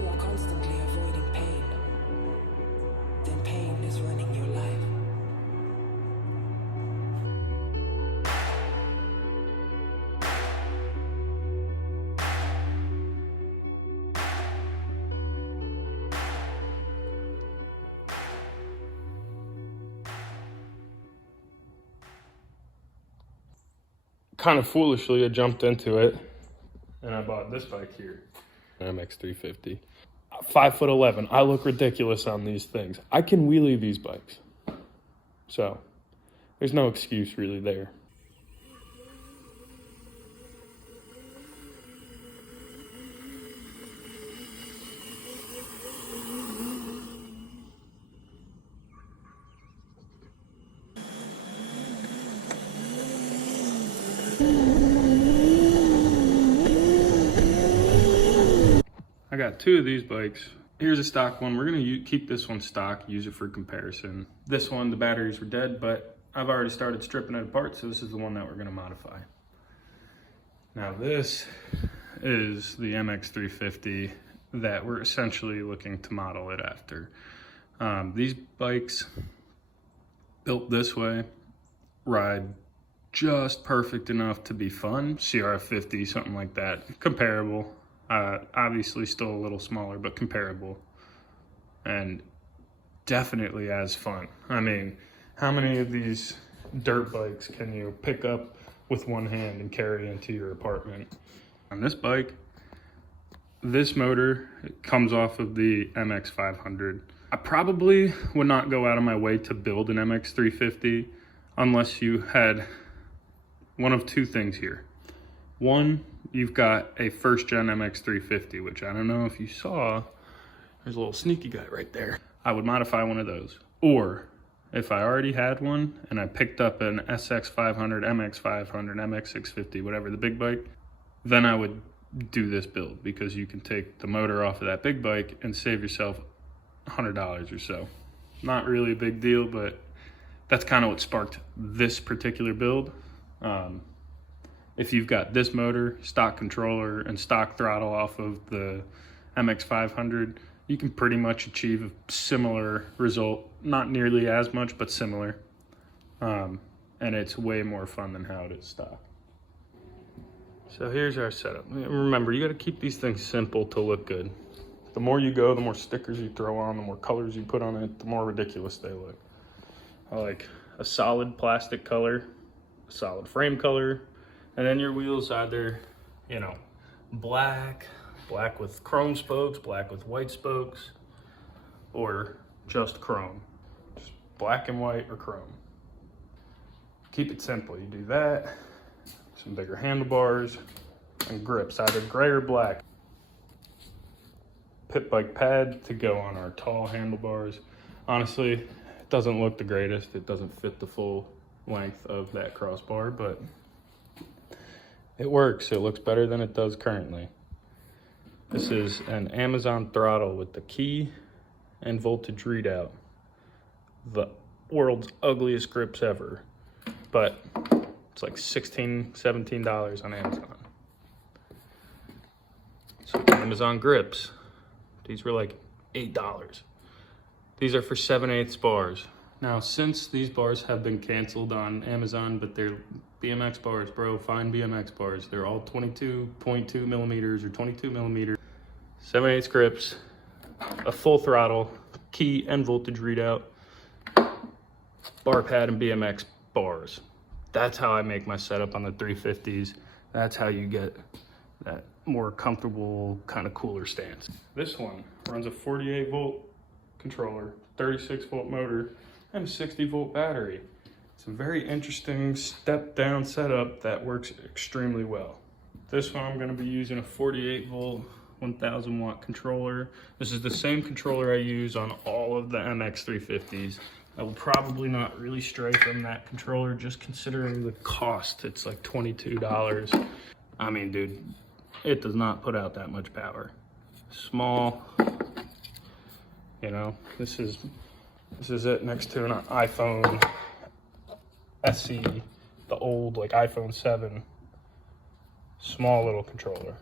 you are constantly avoiding pain, then pain is running your life. Kind of foolishly, I jumped into it and I bought this bike here, an mx350. 5'11". I look ridiculous on these things. I can wheelie these bikes, so there's no excuse really there. I got two of these bikes. Here's a stock one. We're gonna keep this one stock, use it for comparison. This one, the batteries were dead, but I've already started stripping it apart, so this is the one that we're gonna modify. Now this is the mx350 that we're essentially looking to model it after. These bikes, built this way, ride just perfect enough to be fun. CRF50, something like that, comparable. Obviously still a little smaller, but comparable. And definitely as fun. I mean, how many of these dirt bikes can you pick up with one hand and carry into your apartment? On this bike, this motor comes off of the MX500. I probably would not go out of my way to build an MX350 unless you had one of two things here. One, you've got a first gen MX350, which I don't know if you saw, there's a little sneaky guy right there. I would modify one of those. Or if I already had one and I picked up an SX500, MX500, MX650, whatever, the big bike, then I would do this build because you can take the motor off of that big bike and save yourself $100 or so. Not really a big deal, but that's kind of what sparked this particular build. If you've got this motor, stock controller, and stock throttle off of the MX500, you can pretty much achieve a similar result. Not nearly as much, but similar. And it's way more fun than how it is stock. So here's our setup. Remember, you gotta keep these things simple to look good. The more you go, the more stickers you throw on, the more colors you put on it, the more ridiculous they look. I like a solid plastic color, a solid frame color, and then your wheels either, you know, black with chrome spokes, black with white spokes, or just chrome. Just black and white or chrome. Keep it simple. You do that, some bigger handlebars, and grips, either gray or black. Pit bike pad to go on our tall handlebars. Honestly, it doesn't look the greatest. It doesn't fit the full length of that crossbar, but it works. It looks better than it does currently. This is an Amazon throttle with the key and voltage readout. The world's ugliest grips ever, but it's like $16, $17 on Amazon. So Amazon grips, these were like $8. These are for 7/8 bars. Now, since these bars have been canceled on Amazon, but they're BMX bars, bro, fine BMX bars. They're all 22.2 millimeters or 22 millimeter. 7/8 grips, a full throttle, key and voltage readout, bar pad and BMX bars. That's how I make my setup on the 350s. That's how you get that more comfortable, kind of cooler stance. This one runs a 48 volt controller, 36 volt motor, and a 60 volt battery. It's a very interesting step down setup that works extremely well. This one I'm gonna be using a 48 volt, 1000 watt controller. This is the same controller I use on all of the MX350s. I will probably not really stray from that controller just considering the cost. It's like $22. I mean, dude, it does not put out that much power. Small, you know, this is it next to an iPhone SE, the old like iPhone 7, small little controller.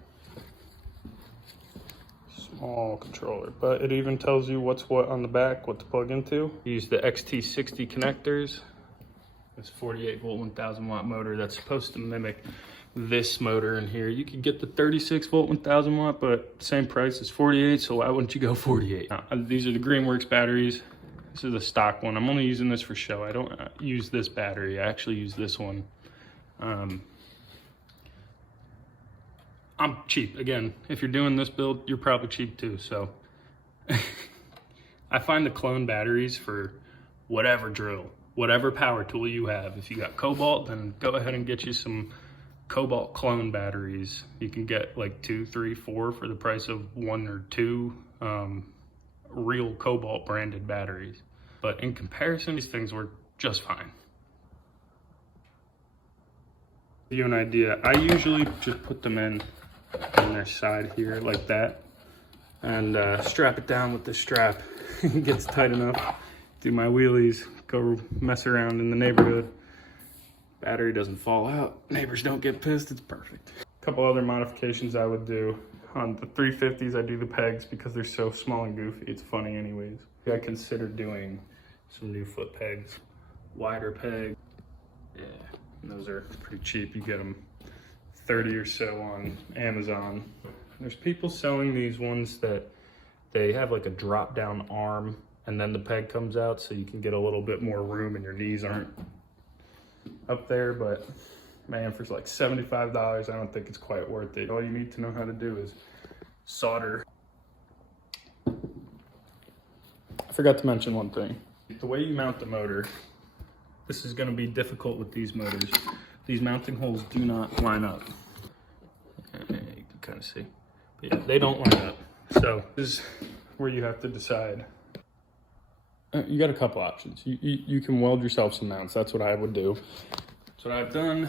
small controller, but it even tells you what's what on the back, what to plug into. Use the XT60 connectors. It's 48 volt, 1000 watt motor that's supposed to mimic this motor in here. You could get the 36 volt, 1000 watt, but same price as 48, so why wouldn't you go 48? These are the Greenworks batteries. This is a stock one. I'm only using this for show. I don't use this battery. I actually use this one. I'm cheap. Again, if you're doing this build, you're probably cheap too, so. I find the clone batteries for whatever drill, whatever power tool you have. If you got cobalt, then go ahead and get you some cobalt clone batteries. You can get like 2, 3, 4 for the price of 1 or 2 real cobalt branded batteries. But in comparison, these things work just fine. To give you an idea, I usually just put them in on their side here like that and strap it down with this strap. It gets tight enough. Do my wheelies, go mess around in the neighborhood. Battery doesn't fall out. Neighbors don't get pissed. It's perfect. A couple other modifications I would do. On the 350s, I do the pegs because they're so small and goofy. It's funny anyways. I considered doing some new foot pegs. Wider peg. Yeah, and those are pretty cheap. You get them 30 or so on Amazon. There's people selling these ones that they have like a drop down arm and then the peg comes out so you can get a little bit more room and your knees aren't up there, but man, for like $75, I don't think it's quite worth it. All you need to know how to do is solder. I forgot to mention one thing. The way you mount the motor, this is going to be difficult with these motors. These mounting holes do not line up. You can kind of see. But yeah, they don't line up. So this is where you have to decide. You got a couple options. You can weld yourself some mounts. That's what I would do. That's what I've done.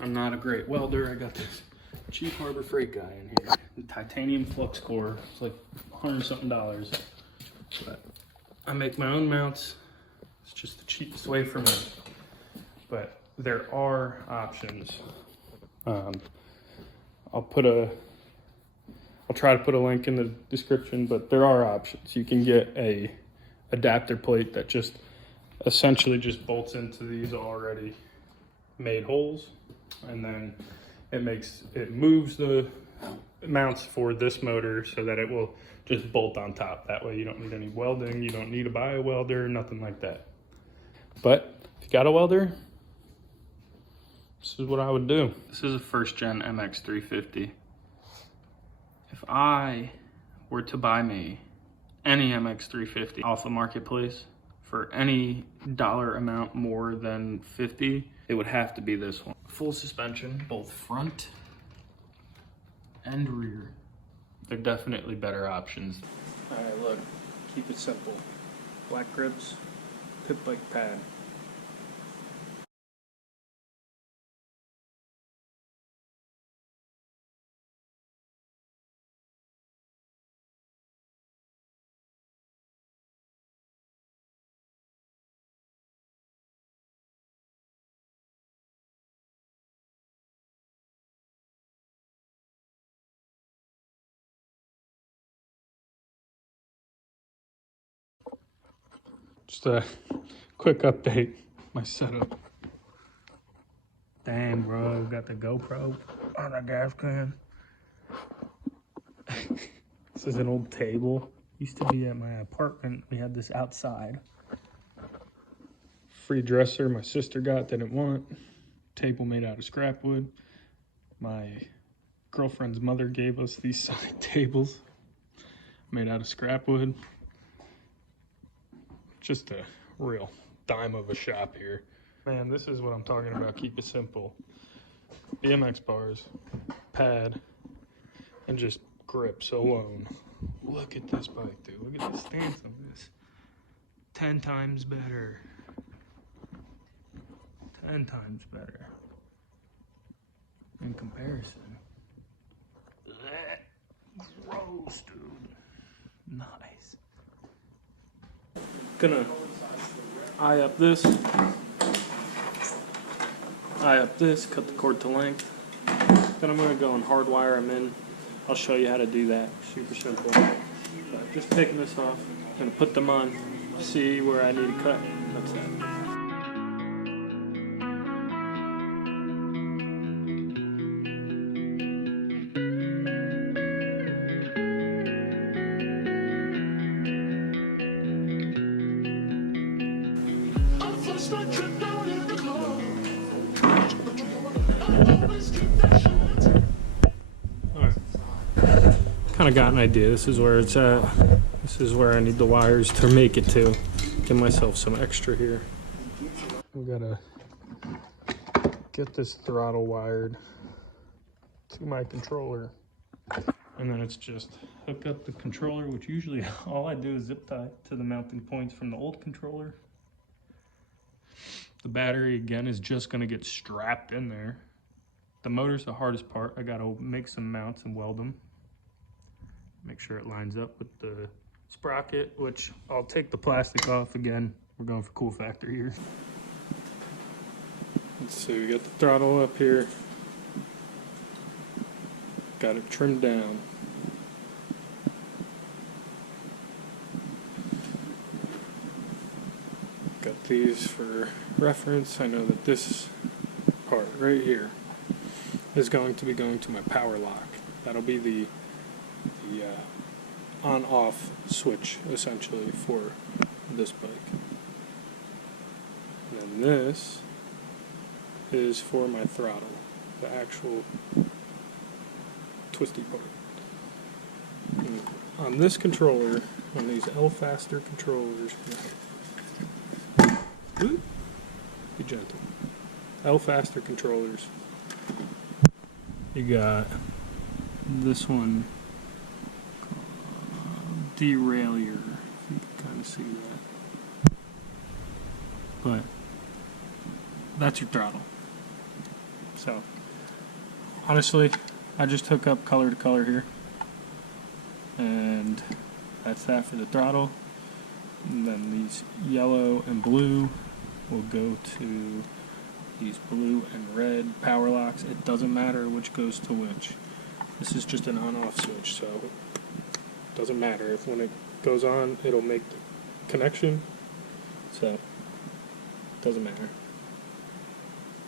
I'm not a great welder. I got this cheap Harbor Freight guy in here. The titanium flux core. It's like $100-something. But I make my own mounts. It's just the cheapest way for me. But there are options. I'll try to put a link in the description, but there are options. You can get a adapter plate that just essentially just bolts into these already made holes, and then it moves the mounts for this motor so that it will just bolt on top. That way you don't need any welding, you don't need to buy a welder, nothing like that. But if you got a welder, this is what I would do. This is a first gen mx350. If I were to buy me any mx350 off the marketplace for any dollar amount more than 50, it would have to be this one. Full suspension, both front and rear. They're definitely better options. All right, look, keep it simple. Black grips, pit bike pad. Just a quick update, my setup. Damn, bro, got the GoPro on a gas can. This is an old table. Used to be at my apartment. We had this outside. Free dresser my sister got, didn't want. Table made out of scrap wood. My girlfriend's mother gave us these side tables made out of scrap wood. Just a real dime of a shop here. Man, this is what I'm talking about. Keep it simple. BMX bars, pad, and just grips alone. Look at this bike, dude. Look at the stance on this. 10 times better. 10 times better. In comparison. Gross, dude. Nice. Gonna eye up this, cut the cord to length. Then I'm gonna go and hardwire them in I'll show you how to do that. Super simple. But just taking this off, gonna put them on, see where I need to cut. That's it. Kind of got an idea. This is where it's at. This is where I need the wires to make it to. Give myself some extra here. We gotta get this throttle wired to my controller. And then it's just hook up the controller, which usually all I do is zip tie to the mounting points from the old controller. The battery, again, is just gonna get strapped in there. The motor's the hardest part. I gotta make some mounts and weld them. Make sure it lines up with the sprocket, which I'll take the plastic off again. We're going for cool factor here. Let's see, we got the throttle up here. Got it trimmed down. Got these for reference. I know that this part right here is going to be going to my power lock. That'll be the on-off switch essentially for this bike. And then this is for my throttle, the actual twisty part. And on this controller, on these L-Faster controllers, be gentle. L-Faster controllers. You got this one. Derailleur, if you can kind of see that. But that's your throttle. So honestly, I just hook up color to color here, and that's that for the throttle. And then these yellow and blue will go to these blue and red power locks. It doesn't matter which goes to which. This is just an on-off switch, so doesn't matter. If when it goes on, it'll make the connection, so doesn't matter.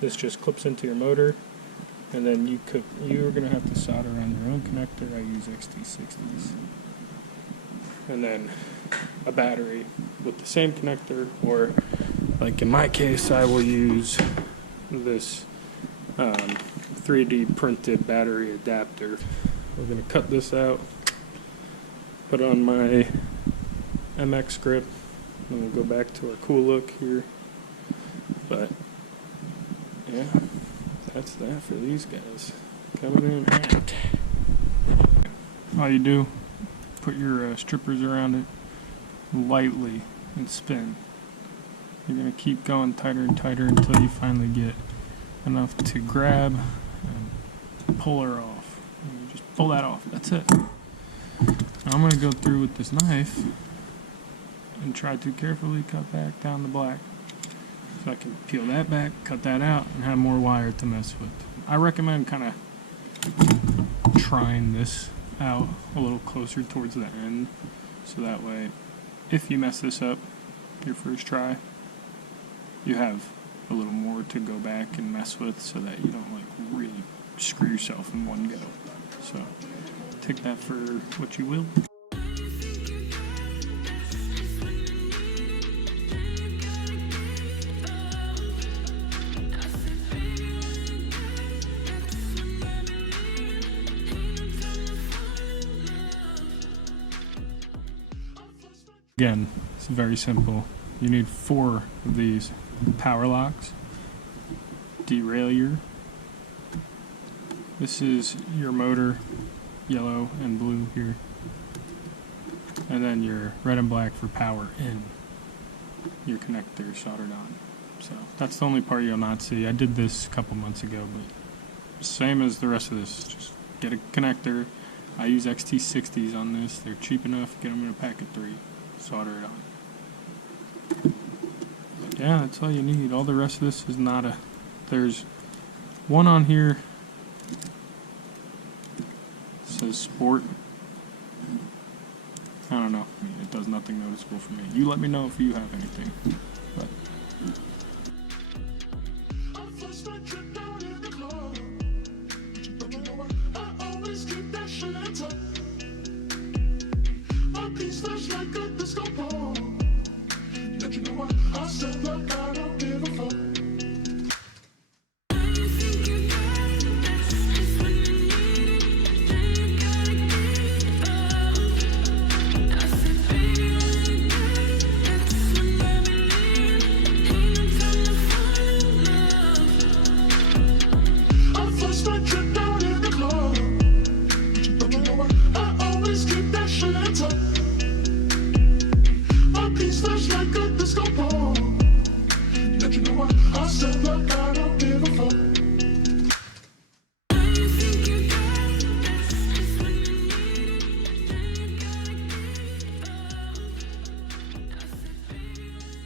This just clips into your motor, and then you're gonna have to solder on your own connector. I use XT60s, and then a battery with the same connector, or like in my case, I will use this 3D printed battery adapter. We're gonna cut this out, put on my MX grip, and we'll go back to our cool look here. But yeah, that's that for these guys coming in hot. All you do, put your strippers around it lightly and spin. You're gonna keep going tighter and tighter until you finally get enough to grab and pull her off. And you just pull that off. That's it. Now I'm going to go through with this knife and try to carefully cut back down the black. So I can peel that back, cut that out, and have more wire to mess with. I recommend kind of trying this out a little closer towards the end, so that way if you mess this up your first try, you have a little more to go back and mess with, so that you don't like really screw yourself in one go. So take that for what you will. Again, it's very simple. You need 4 of these power locks, derailleur. This is your motor, yellow and blue here, and then your red and black for power in. Your connector soldered on. So that's the only part you'll not see. I did this a couple months ago, but same as the rest of this. Just get a connector. I use XT60s on this. They're cheap enough. Get them in a pack of 3. Solder it on. But yeah, that's all you need. All the rest of this is nada. There's one on here. It says sport. I don't know. It does nothing noticeable for me. You let me know if you have anything. But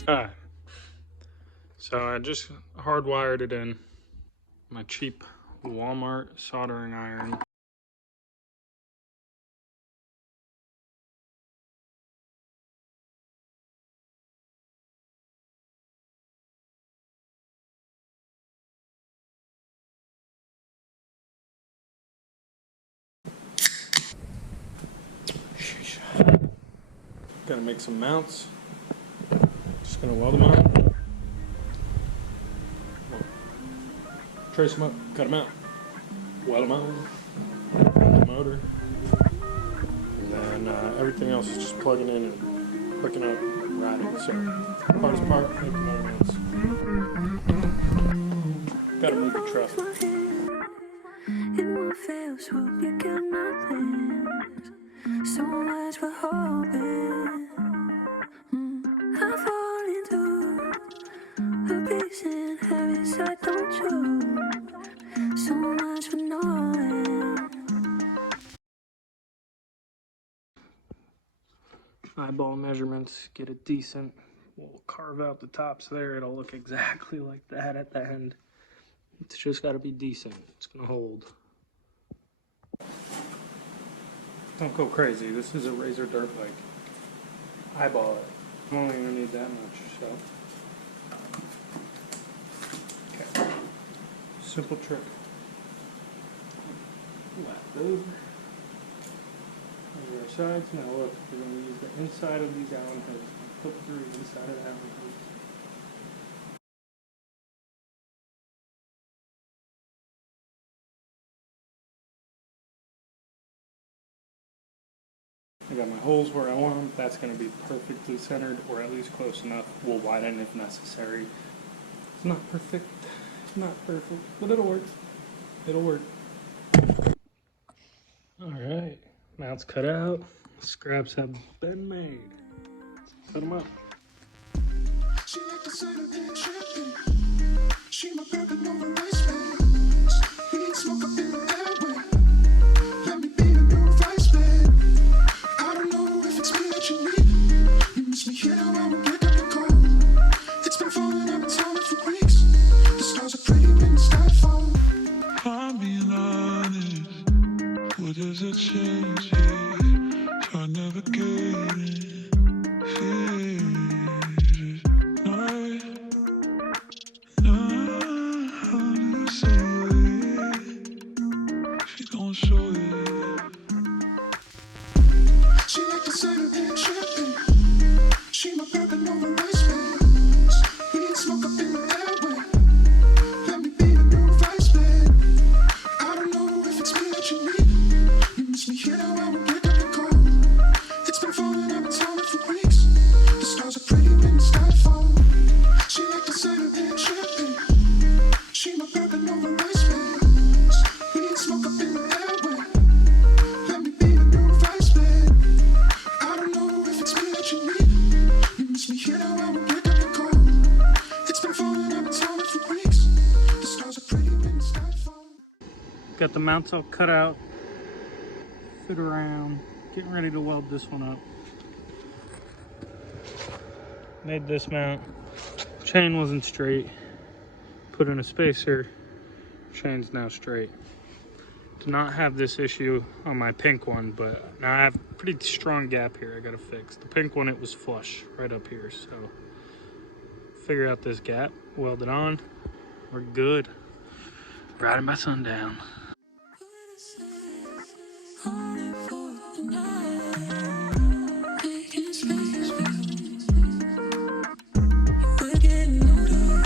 alright. So I just hardwired it in. My cheap Walmart soldering iron. Gotta make some mounts. Just gonna weld them out. Trace them up, cut them out, weld them out, the motor, and then everything else is just plugging in and hooking up, riding. So, hardest part, make the motor mounts. Gotta move the truck. In one fell swoop, you got nothing. So much for hoping. I fall into a piece in heavy side, don't you? So much for knowing. Eyeball measurements, get it decent. We'll carve out the tops there. It'll look exactly like that at the end. It's just got to be decent. It's gonna hold. Don't go crazy. This is a Razor dirt bike. Eyeball it. I'm only gonna need that much, so. Okay. Simple trick. Left over. Over our sides. Now look, we're gonna use the inside of these Allen hoses. Put through the inside of the Allen hoses. I got my holes where I want them. That's going to be perfectly centered, or at least close enough. We'll widen if necessary. It's not perfect, but it'll work. It'll work. Alright, mounts cut out. Scraps have been made. Put them up. She like the sight of being tripping. She my bourbon over rice bags. We ain't smoke up in the airway. Let me be the new vice man. I don't know if it's me that you need. You miss me here now, I will pick up the call. It's been falling, I've been falling for weeks. The stars are pretty when the sky falls. I'm being honest. What does it change here? Try navigating. Got the mounts all cut out, fit around, getting ready to weld this one up. Made this mount, chain wasn't straight, put in a spacer, chain's now straight. Do not have this issue on my pink one, but now I have a pretty strong gap here I gotta fix. The pink one, it was flush right up here, so figure out this gap, weld it on, we're good. Riding by sundown. Only for the night, making space for you. We're getting older,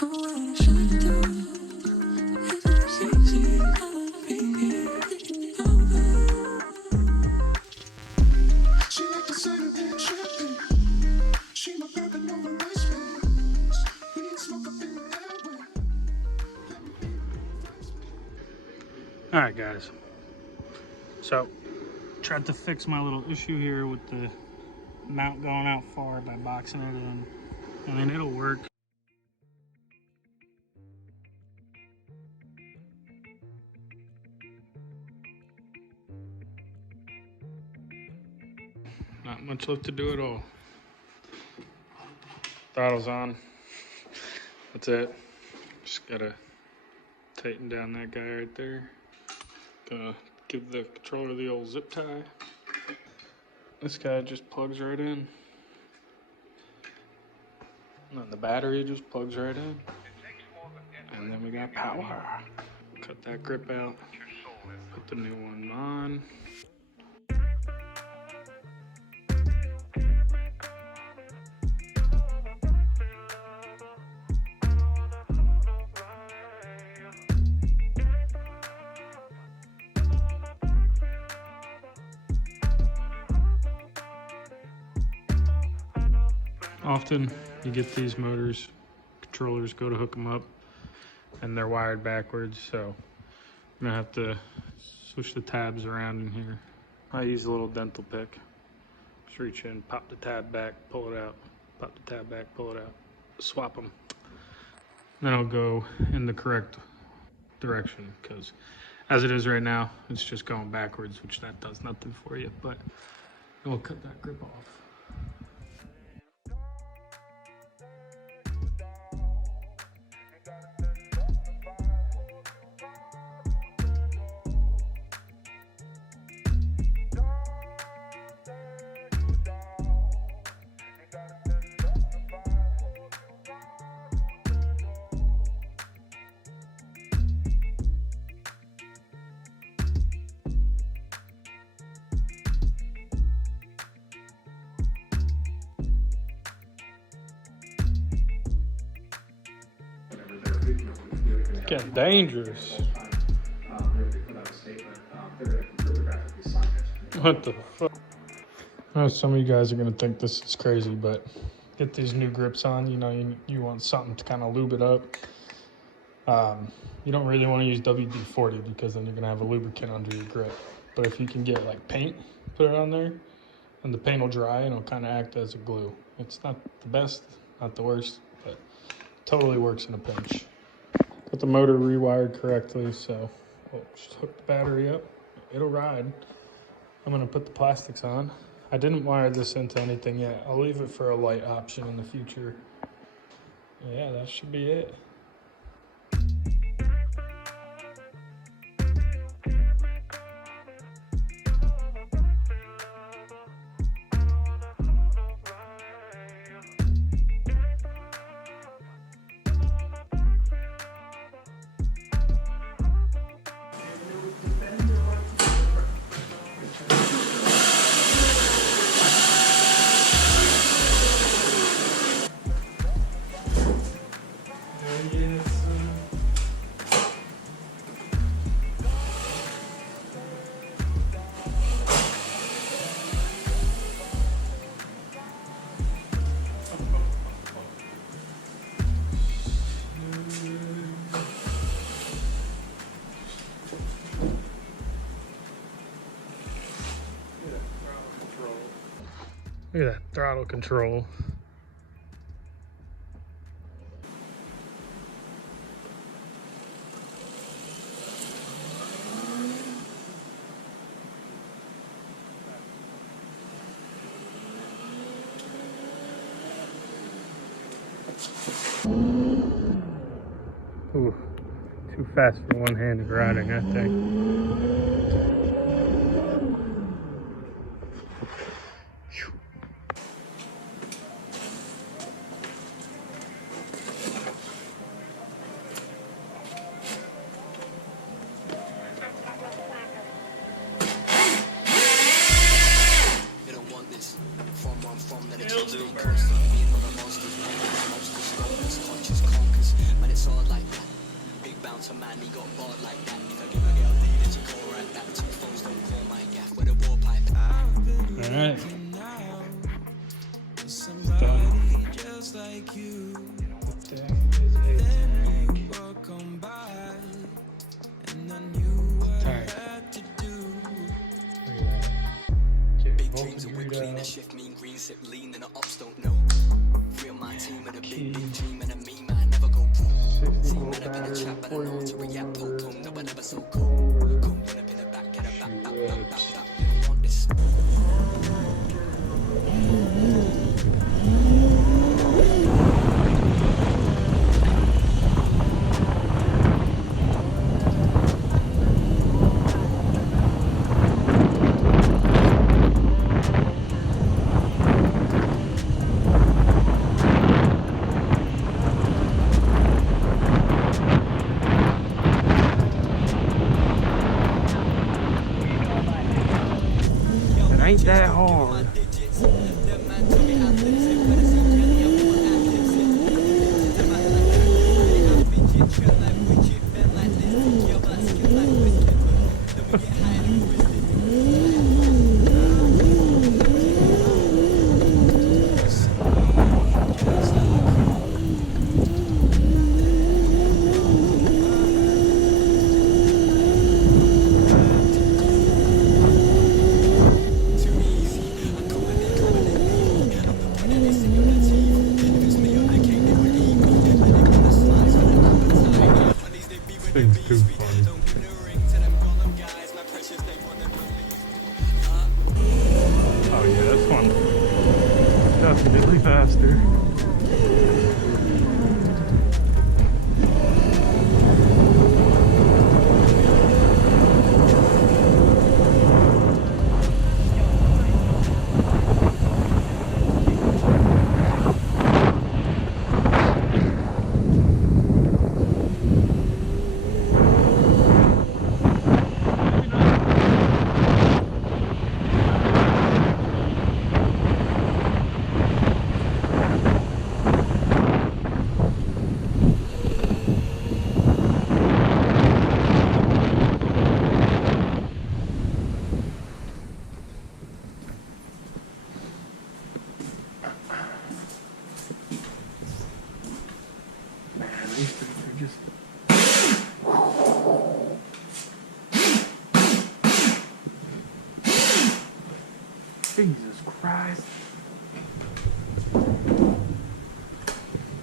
nowhere to shine through. It's not easy, gonna be here taking me over. She like the sight of that champagne. She my bourbon over ice waves. We smoke up in the airway. All right, guys. So, tried to fix my little issue here with the mount going out far by boxing it in. I mean, it'll work. Not much left to do at all. Throttle's on. That's it. Just gotta tighten down that guy right there. Gonna give the controller the old zip tie. This guy just plugs right in. And then the battery just plugs right in. And then we got power. Cut that grip out. Put the new one on. Often you get these motors, controllers go to hook them up and they're wired backwards, so I'm gonna have to switch the tabs around in here. I use a little dental pick. Just reach in, pop the tab back, pull it out, pop the tab back, pull it out, swap them. Then I'll go in the correct direction, because as it is right now, it's just going backwards, which that does nothing for you, but it will cut that grip off. Getting dangerous. What the fuck? I know some of you guys are gonna think this is crazy, but get these new grips on. You know, you want something to kind of lube it up. You don't really want to use WD-40 because then you're gonna have a lubricant under your grip. But if you can get like paint, put it on there, and the paint will dry and it'll kind of act as a glue. It's not the best, not the worst, but totally works in a pinch. Got the motor rewired correctly, so I'll just hook the battery up. It'll ride. I'm gonna put the plastics on. I didn't wire this into anything yet. I'll leave it for a light option in the future. Yeah, that should be it. Look at that throttle control. Ooh, Too fast for one-handed riding, I think. You don't want this. From where I'm from, then it just ain't constant. Being one of monsters, monsters, strongest, conscious conquers. Man, it's all like that. Big bouncer man, he got bored like that. If I give a girl lead, then she call right back. Two phones don't call my gaff with a war pipe. Alright. Somebody just like you. Then you walk on by, and I knew what I had to do. Big dreams of whip clean, a shift mean green, sip lean, and the ops don't know. Free on my team with a big dream and a me, man, never go pro. See, man, I've been a trap, but I know to react, poke, no, but never so cold. Come, run up in the back, get a back, you don't want this. It ain't that hard. Thing's too funny. Oh yeah, this one definitely faster. These things are just... Jesus Christ.